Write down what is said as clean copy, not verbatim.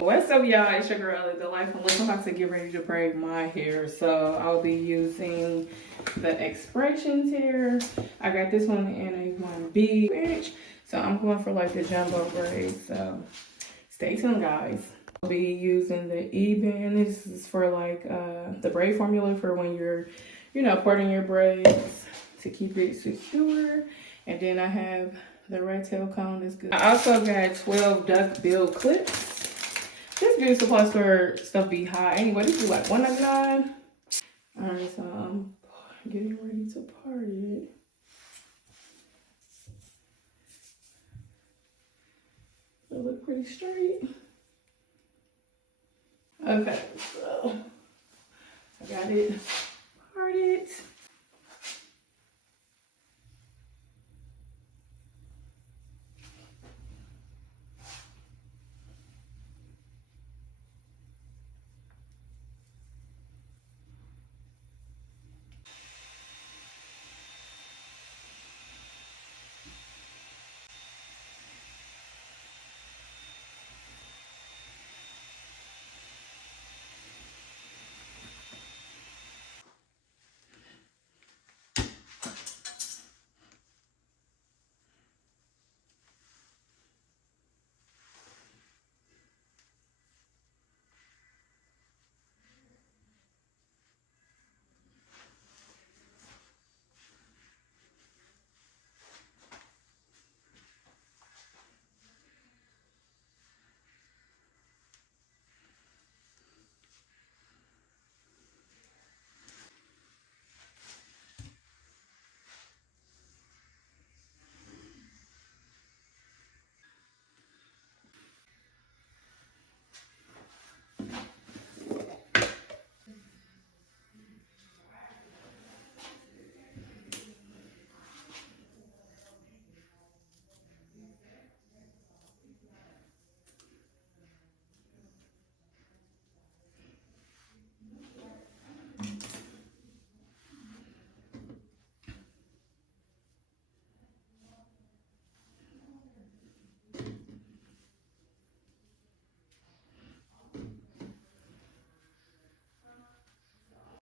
What's up, y'all? It's your girl TheLyfe, and I'm about to get ready to braid my hair. So I'll be using the expressions here. I got this one in a 1B inch, so I'm going for like the jumbo braids. So stay tuned, guys. I'll be using the E-band. This is for like the braid formula for when you're, parting your braids to keep it secure. And then I have the red tail comb. That's good. I also got 12 duck bill clips. This beauty supply store stuff be high. Anyway, this is like $1.99. Alright, so I'm getting ready to part it. It look pretty straight. Okay, so I got it parted.